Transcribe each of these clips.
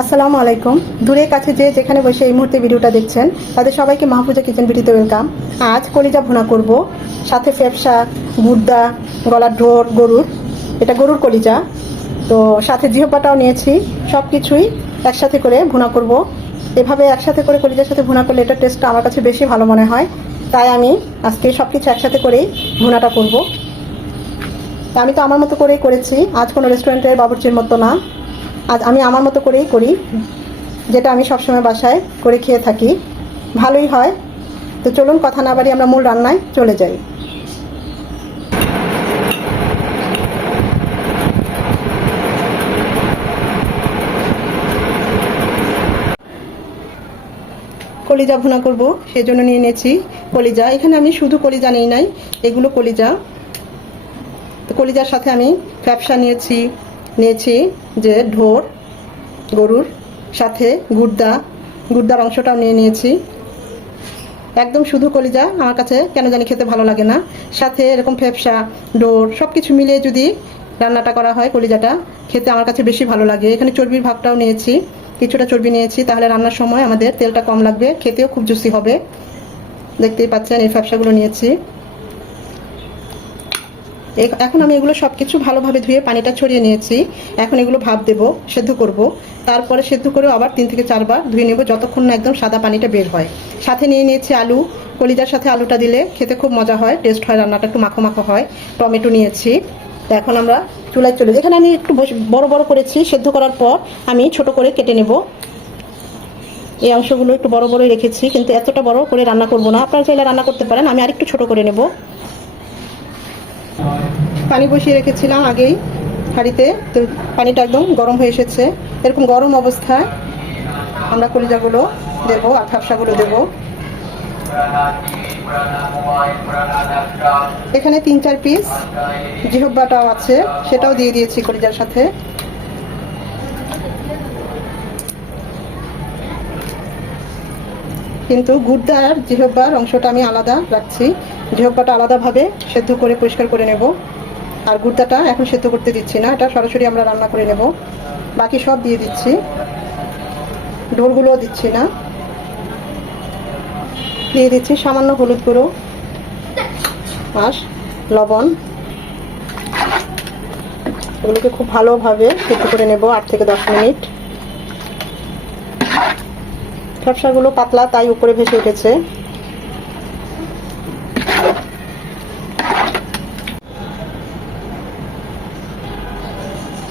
আসসালামু আলাইকুম। দূরে কাছে যে যেখানে বসে এই মুহূর্তে ভিডিওটা দেখছেন, তাদের সবাইকে মাহফুজা কিচেন ভিডিওতে ওয়েলকাম। আজ কলিজা ভুনা করব, সাথে ফেপসা গুর্দা, গলার ঢোর, গরুর। এটা গরুর কলিজা। তো সাথে জিহপাটাও নিয়েছি সব কিছুই একসাথে করে ভুনা করব। এভাবে একসাথে করে কলিজার সাথে ভুনা করলে এটা টেস্টটা আমার কাছে বেশি ভালো মনে হয়। তাই আমি আজকে সব কিছু একসাথে করেই ভুনাটা করব। আমি তো আমার মতো করেই করেছি, আজ কোনো রেস্টুরেন্টের বাবুর্চির মতো না। আজ আমি আমার মতো করেই করি, যেটা আমি সবসময় বাসায় করে খেয়ে থাকি। ভালোই হয়। তো চলুন, কথা না বাড়ি আমরা মূল রান্নায় চলে যাই। কলিজা ভুনা করব, সেজন্য নিয়ে নিয়েছি কলিজা। এখানে আমি শুধু কলিজা নিই নাই, এগুলো কলিজা। তো কলিজার সাথে আমি ফ্যাপসা নিয়েছি নিয়েছি যে ঢোর, গরুর সাথে গুর্দা, গুর্দার অংশটাও নিয়ে নিয়েছি। একদম শুধু কলিজা, আমার কাছে কেন জানি খেতে ভালো লাগে না। সাথে এরকম ফ্যাপসা ডোর সব কিছু মিলিয়ে যদি রান্নাটা করা হয় কলিজাটা, খেতে আমার কাছে বেশি ভালো লাগে। এখানে চর্বির ভাগটাও নিয়েছি, কিছুটা চর্বি নিয়েছি, তাহলে রান্নার সময় আমাদের তেলটা কম লাগবে, খেতেও খুব জুসি হবে। দেখতেই পাচ্ছেন এই ফ্যাপসাগুলো নিয়েছি। এখন আমি এগুলো সব কিছু ভালোভাবে ধুয়ে পানিটা ছড়িয়ে নিয়েছি। এখন এগুলো ভাপ দেব, সেদ্ধ করব। তারপরে সেদ্ধ করে আবার তিন থেকে চারবার ধুয়ে নেব যতক্ষণ না একদম সাদা পানিটা বের হয়। সাথে নিয়ে নিয়েছি আলু। কলিজার সাথে আলুটা দিলে খেতে খুব মজা হয়, টেস্ট হয়, রান্নাটা একটু মাখো মাখো হয়। টমেটো নিয়েছি। এখন আমরা চুলায় চলে। এখানে আমি একটু বড় বড় করেছি, সেদ্ধ করার পর আমি ছোট করে কেটে নেব। এই অংশগুলো একটু বড় বড়ই রেখেছি, কিন্তু এতটা বড় করে রান্না করব না। আপনারা চাইলে রান্না করতে পারেন, আমি আরেকটু ছোট করে নেব। পানি বসিয়ে রেখেছিলাম আগেই হাঁড়িতে। তো পানিটা একদম গরম হয়ে এসেছে। এরকম গরম অবস্থায় আমরা কলিজাগুলো দেব, আর খাপসাগুলো দেব। এখানে তিন চার পিস জিহব্বাটাও আছে, সেটাও দিয়ে দিয়েছি কলিজার সাথে। কিন্তু গুর্দা আর জিহব্বার অংশটা আমি আলাদা রাখছি। জিহব্বাটা আলাদাভাবে সেদ্ধ করে পরিষ্কার করে নেব। আর গুড়দাটা এখন সেদ্ধ করতে দিচ্ছি না, এটা সরাসরি আমরা রান্না করে নেব। বাকি সব দিয়ে দিচ্ছি। ঢোলগুলোও দিচ্ছি না। দিয়ে দিচ্ছি সামান্য হলুদ গুঁড়ো আর লবণ। এগুলোকে খুব ভালোভাবে সেদ্ধ করে নেব আট থেকে দশ মিনিট। ব্যবসাগুলো পাতলা, তাই উপরে ভেসে উঠেছে।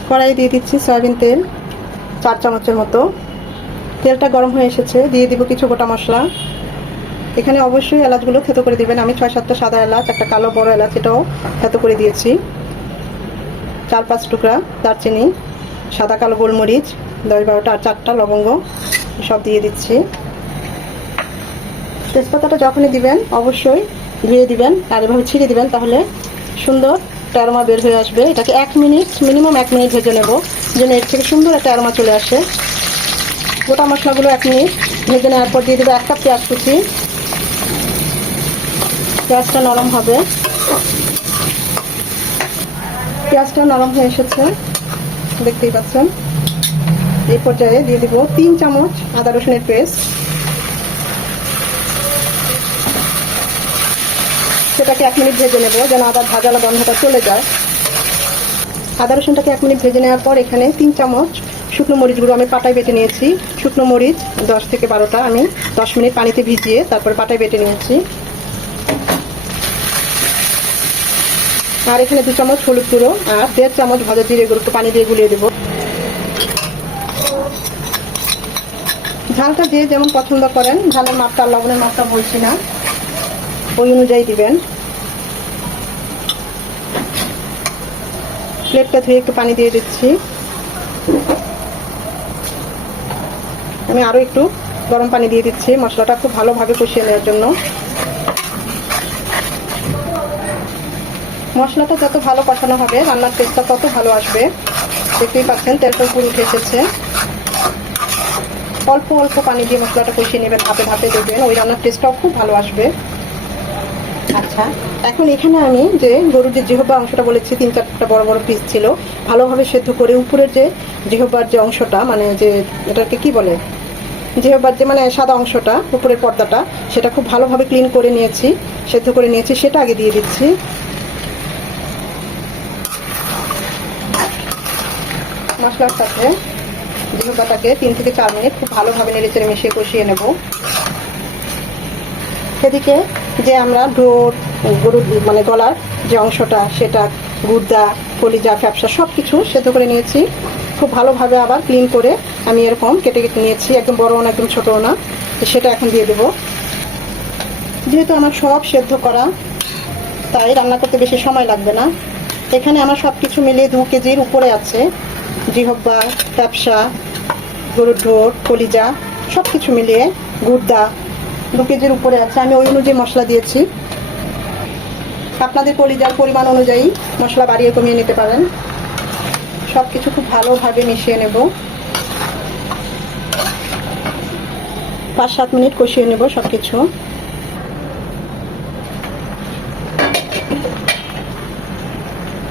কড়াই দিয়ে দিচ্ছি সয়াবিন তেল, চার চামচের মতো। তেলটা গরম হয়ে এসেছে, দিয়ে দিব কিছু গোটা মশলা। এখানে অবশ্যই এলাচগুলো থেতো করে দিবেন। আমি ছয় সাতটা সাদা এলাচ, একটা কালো বড় এলাচ, এটাও থেতো করে দিয়েছি। চার পাঁচ টুকরা দারচিনি, সাদা কালো গোলমরিচ, দশ বারোটা আর চারটা লবঙ্গ। সব দিয়ে দিচ্ছি। তেজপাতাটা যখনই দিবেন, অবশ্যই ধুয়ে দিবেন আর এভাবে ছিঁড়ে দিবেন, তাহলে সুন্দর ট্যারমা বের হয়ে আসবে। এটাকে এক মিনিট, মিনিমাম এক মিনিট ভেজে নেব, যেন এর থেকে সুন্দর একটা অ্যারোমা চলে আসে। গোটা মশলাগুলো এক মিনিট ভেজে নেওয়ার পর দিয়ে দেবো এক কাপ পেঁয়াজ কুচি। পেঁয়াজটা নরম হবে। পেঁয়াজটা নরম হয়ে এসেছে, দেখতেই পাচ্ছেন। এই পর্যায়ে দিয়ে দিব তিন চামচ আদা রসুনের পেস্ট। সেটাকে এক মিনিট ভেজে নেব যেন আদা ভাজালা গন্ধটা চলে যায়। আদা রসুনটাকে এক মিনিট ভেজে নেওয়ার পর এখানে তিন চামচ শুকনো মরিচ গুঁড়ো আমি পাটায় বেটে নিয়েছি। শুকনো মরিচ দশ থেকে বারোটা আমি দশ মিনিট পানিতে ভিজিয়ে তারপরে পাটায় বেটে নিয়েছি। আর এখানে দু চামচ হলুদ গুঁড়ো আর দেড় চামচ ভাজা জিরে গুঁড়ো পানি দিয়ে গুলিয়ে দেবো। ঝালটা যে যেমন পছন্দ করেন, ঝালের মাপটা, লবণের মাপটা বলছি না। ওই অনুযায়ী দিবেন। প্লেটটা ধুয়ে একটু পানি দিয়ে দিচ্ছি। আমি আরও একটু গরম পানি দিয়ে দিচ্ছি, মশলাটা খুব ভালোভাবে কষিয়ে নেওয়ার জন্য। মশলাটা যত ভালো কষানো হবে, রান্নার টেস্টটা তত ভালো আসবে। দেখতেই পাচ্ছেন, তেলটা উপরে উঠে এসেছে। অল্প অল্প পানি দিয়ে মশলাটা কষিয়ে নেবেন ধাপে ধাপে দেবেন ওই রান্নার টেস্টটাও খুব ভালো আসবে। আচ্ছা এখন এখানে আমি যে গরুর যে জিহবা অংশটা বলেছি, তিন চারটা বড় বড় পিস ছিল, ভালোভাবে সেদ্ধ করে উপরের যে জিহবার যে অংশটা মানে যে এটাকে কি বলে? জিহবার যে মানে সাদা অংশটা, উপরের পর্দাটা, সেটা খুব ভালোভাবে ক্লিন করে নিয়েছি, সেদ্ধ করে নিয়েছি, সেটা আগে দিয়ে দিচ্ছি। মশলার সাথে জিহবাটাকে তিন থেকে চার মিনিট খুব ভালোভাবে নেড়েচেড়ে মিশিয়ে কষিয়ে নেব। সেদিকে যে আমরা ডোর, গরুর মানে গলার যে অংশটা, সেটা গুর্দা কলিজা, ফ্যাপসা সব কিছু সেদ্ধ করে নিয়েছি। খুব ভালোভাবে আবার ক্লিন করে আমি এরকম কেটে কেটে নিয়েছি, একদম বড়ও না, একদম ছোটও না, সেটা এখন দিয়ে দেবো। যেহেতু আমার সব সেদ্ধ করা, তাই রান্না করতে বেশি সময় লাগবে না। এখানে আমার সব কিছু মিলিয়ে দু কেজির উপরে আছে জিহব্বা ব্যবসা গরুর ঢোর কলিজা সব কিছু মিলিয়ে গুড়দা দু কেজির উপরে আছে। আমি ওই অনুযায়ী মশলা দিয়েছি। আপনাদের কলিজার পরিমাণ অনুযায়ী মশলা বাড়িয়ে কমিয়ে নিতে পারেন। সব কিছু খুব ভালোভাবে মিশিয়ে নেব। পাঁচ, সাত মিনিট কষিয়ে নেব সব কিছু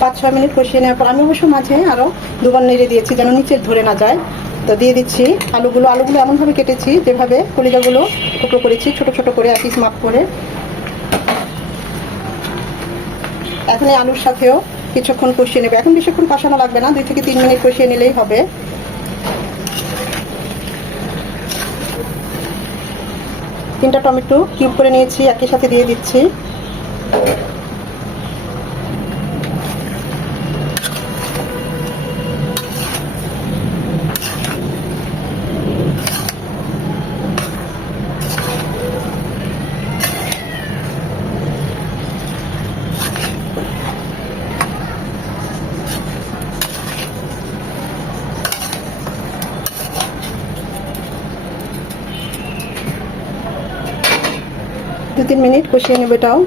পাঁচ, ছয় মিনিট কষিয়ে নেওয়ার পর আমি অবশ্য মাঝে আরও দুবার নেড়ে দিয়েছি যেন নিচে ধরে না যায়। তো দিয়ে দিচ্ছি আলুগুলো আলুগুলো এমনভাবে কেটেছি যেভাবে কলিজাগুলো টুকরো করেছি, ছোট ছোট করে এক পিস মাপ করে। এখন এই আলুর সাথেও কিছুক্ষণ কষিয়ে নেবে। এখন বেশিক্ষণ কষানো লাগবে না, দুই থেকে তিন মিনিট কষিয়ে নিলেই হবে। তিনটা টমেটো কিউব করে নিয়েছি, একই সাথে দিয়ে দিচ্ছি। তিন মিনিট কষিয়ে নেবে এটাও।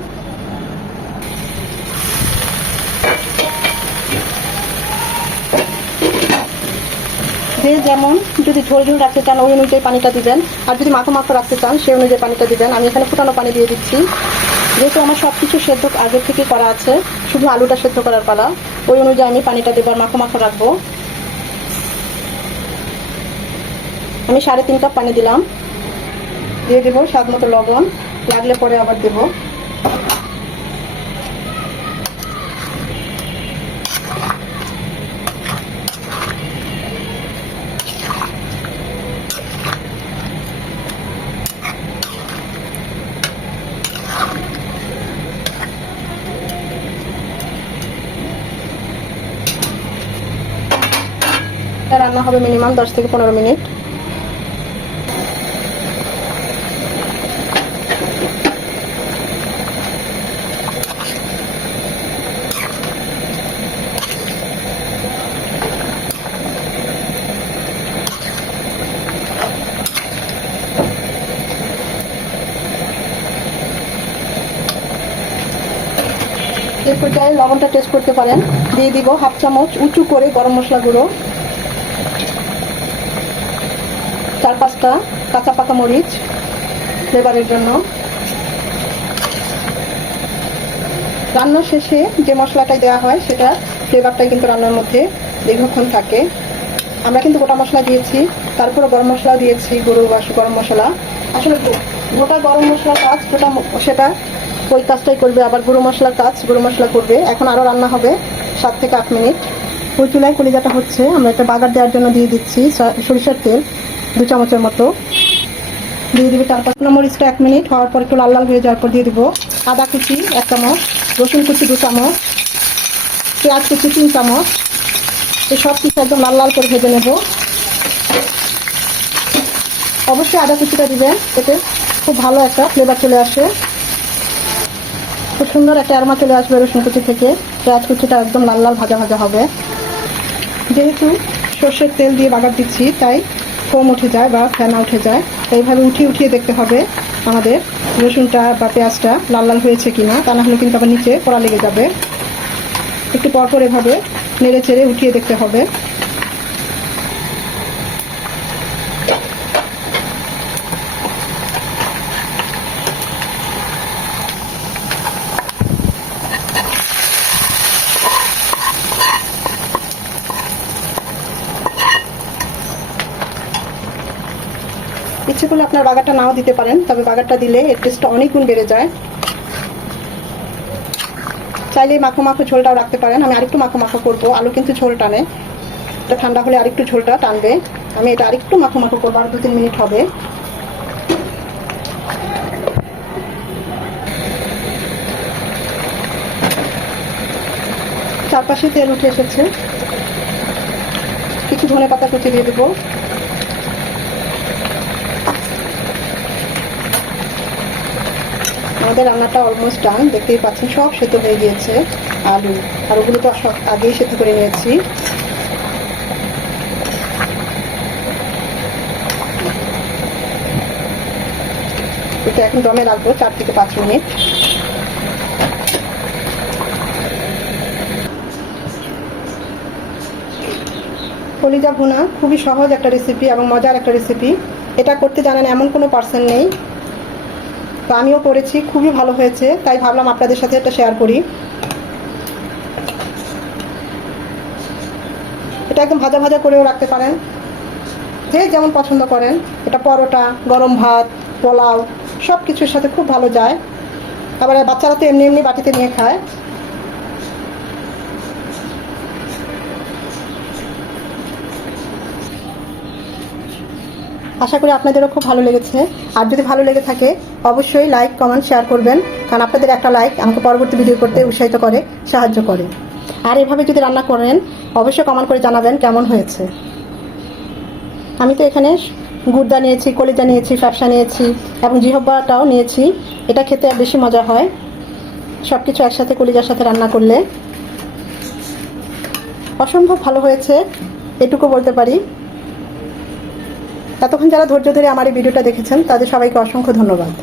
যেমন যদি ঝোল ঝোল রাখতে চান, ওই অনুযায়ী পানিটা দিবেন। আর যদি মাখো মাখো রাখতে চান, সেই অনুযায়ী পানিটা দিবেন। আমি এখানে ফুটানো পানি দিয়ে দিচ্ছি। যেহেতু আমার সব কিছু সেদ্ধ আগে থেকে করা আছে, শুধু আলুটা সেদ্ধ করার পালা, ওই অনুযায়ী আমি পানিটা দেবো আর মাখো মাখো রাখব। আমি সাড়ে তিন কাপ পানি দিলাম। দিয়ে দেবো স্বাদ মতো লবণ। লাগলে পরে আবার দেবো। রান্না হবে মিনিমাম দশ থেকে পনেরো মিনিট। এই পর্যায়ে লবণটা টেস্ট করতে পারেন। দিয়ে দিব হাফ চামচ উঁচু করে গরম মশলা গুঁড়ো। চার পাঁচটা কাঁচা পাকা মরিচ ফ্লেভারের জন্য। রান্নার শেষে যে মশলাটাই দেওয়া হয়, সেটা ফ্লেভারটাই কিন্তু রান্নার মধ্যে দীর্ঘক্ষণ থাকে। আমরা কিন্তু গোটা মশলা দিয়েছি তারপরে গরম মশলা দিয়েছি গরু গরম মশলা। আসলে গোটা গরম মশলা কাজ, গোটা সেটা ওই কাজটাই করবে, আবার গুঁড়ো মশলার কাজ, গুঁড়ো মশলা করবে। এখন আরও রান্না হবে সাত থেকে আট মিনিট। ওই চুলায় কলিজাটা হচ্ছে, আমরা একটা বাগার দেওয়ার জন্য দিয়ে দিচ্ছি সরিষার তেল, দু চামচের মতো। দিয়ে দিবি পাঁচটা মরিচটা এক মিনিট, হওয়ার পর একটু লাল লাল হয়ে যাওয়ার পর দিয়ে দিব আদা কুচি এক চামচ, রসুন কুচি দু চামচ, পেঁয়াজ কুচি তিন চামচ। এই সব কিছু একদম লাল লাল করে ভেজে নেব। অবশ্যই আদা কুচিটা দিবেন, এতে খুব ভালো একটা ফ্লেভার চলে আসে। খুব সুন্দর একটা অ্যারোমা চলে আসবে রসুন কুচি থেকে। পেঁয়াজ কুচিটা একদম লাল লাল ভাজা ভাজা হবে। যেহেতু সর্ষের তেল দিয়ে বাগার দিচ্ছি, তাই ফোম উঠে যায় বা ফেনা উঠে যায়। এইভাবে উঠিয়ে উঠিয়ে দেখতে হবে আমাদের রসুনটা বা পেঁয়াজটা লাল লাল হয়েছে কিনা। তা না হলে কিন্তু আবার নিচে পোড়া লেগে যাবে। একটু পরপর এভাবে নেড়ে চেড়ে উঠিয়ে দেখতে হবে। ইচ্ছে করলে আপনার বাগারটা নাও দিতে পারেন, তবে বাগারটা দিলে এর টেস্টটা অনেক গুণ বেড়ে যায়। চাইলে মাখো মাখো ঝোলটাও রাখতে পারেন। আমি আরেকটু মাখো মাখো করব, আলু কিন্তু ঝোল টানে। এটা ঠান্ডা হলে আরেকটু ঝোলটা টানবে। আমি এটা আরেকটু মাখো মাখো করব, আর দু তিন মিনিট হবে। চারপাশে তেল উঠে এসেছে। কিছু ধনে পাতা কুচি দিয়ে দেবো। আমাদের রান্নাটা অলমোস্ট ডান দেখতেই পাচ্ছেন সব সেদ্ধ হয়ে গিয়েছে, আলু, আর ওগুলো তো আগেই সেদ্ধ করে নিয়েছি। এটা এখন দমে রাখব চার থেকে পাঁচ মিনিট। কলিজা ভুনা, খুবই সহজ একটা রেসিপি এবং মজার একটা রেসিপি এটা করতে জানেন এমন কোনো পার্সন নেই। তো আমিও করেছি, খুবই ভালো হয়েছে, তাই ভাবলাম আপনাদের সাথে এটা শেয়ার করি। এটা একদম ভাজা ভাজা করেও রাখতে পারেন। যে যেমন পছন্দ করেন, এটা পরোটা, গরম ভাত, পোলাও সব কিছুর সাথে খুব ভালো যায়। আবার বাচ্চারা তো এমনি এমনি বাটিতে নিয়ে খায়। আশা করি আপনাদেরও খুব ভালো লেগেছে। আর যদি ভালো লেগে থাকে, অবশ্যই লাইক কমেন্ট শেয়ার করবেন, কারণ আপনাদের একটা লাইক আমাকে পরবর্তী ভিডিও করতে উৎসাহিত করে, সাহায্য করে। আর এভাবে যদি রান্না করেন, অবশ্যই কমেন্ট করে জানাবেন কেমন হয়েছে। আমি তো এখানে গুড়দা নিয়েছি, কলিজা নিয়েছি, ফ্যাপসা নিয়েছি, এবং জিহব্বাটাও নিয়েছি। এটা খেতে বেশি মজা হয়। সব কিছু একসাথে কলিজার সাথে রান্না করলে। অসম্ভব ভালো হয়েছে, এটুকু বলতে পারি। এতক্ষণ যারা ধৈর্য ধরে আমার এই ভিডিওটা দেখেছেন তাদের সবাইকে অসংখ্য ধন্যবাদ।